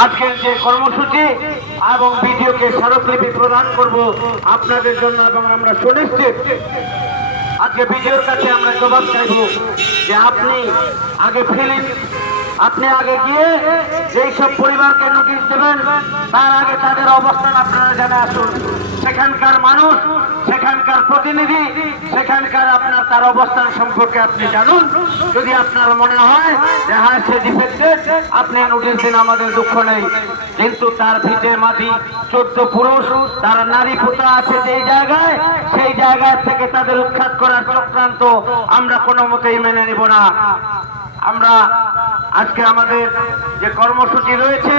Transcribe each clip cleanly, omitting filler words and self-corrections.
আজকের যে কর্মসূচি এবং ভিডিওকে স্মারকলিপি প্রদান করব আপনাদের জন্য, এবং আমরা সুনিশ্চিত আজকে ভিডিওর কাছে আমরা জবাব চাইব যে আপনি আগে ফিলিং, আপনি আগে গিয়ে যেই সব পরিবারকে নোটিশ দেবেন তার আগে তাদের অবস্থান আপনারা জানে আসুন। সেখানকার মানুষ, সেখানকার প্রতিনিধি, সেখানকার আপনার তার অবস্থান সম্পর্কে আপনি জানুন। যদি আপনার মনে হয় যে হ্যাঁ সে ডিফেক্টেড, আপনি নোটিশ দিন, আমাদের দুঃখ নেই। কিন্তু তার ভিটে মাটি 14 পুরুষ, তার নারী পোতা আছে যেই জায়গায়, সেই জায়গা থেকে তাদের উৎখাত করার চক্রান্ত আমরা কোনো মতেই মেনে নেব না। আমরা আজকে আমাদের যে কর্মসূচি রয়েছে,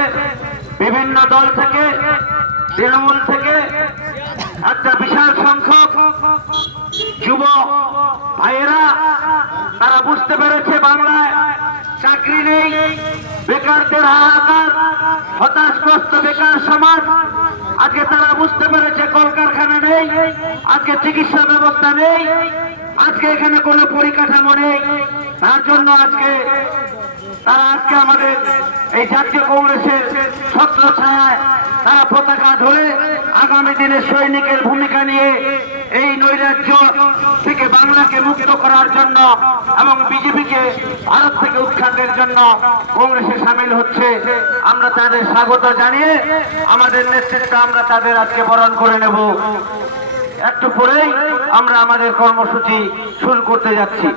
বিভিন্ন দল থেকে, তৃণমূল থেকে একটা বিশাল সংখ্যক যুব ভাইয়েরা তারা বুঝতে পেরেছে বাংলায় চাকরি নেই, বেকারদের হাহাকার, হতাশগ্রস্ত বেকার সমাজ। আজকে তারা বুঝতে পেরেছে কলকারখানা নেই, আজকে চিকিৎসা ব্যবস্থা নেই, আজকে এখানে কোনো পরিকাঠামো নেই। তার জন্য তারা আজকে আমাদের এই জাতীয় কংগ্রেসের ছত্র ছায়ায় তারা পতাকা ধরে আগামী দিনে সৈনিকের ভূমিকা নিয়ে এই নৈরাজ্য থেকে বাংলাকে মুক্ত করার জন্য এবং বিজেপিকে ভারত থেকে উৎখাতের জন্য কংগ্রেসে সামিল হচ্ছে। আমরা তাদের স্বাগত জানিয়ে আমাদের নেতৃত্ব আমরা তাদের আজকে বরণ করে নেব। একটু পরেই আমরা আমাদের কর্মসূচি শুরু করতে যাচ্ছি।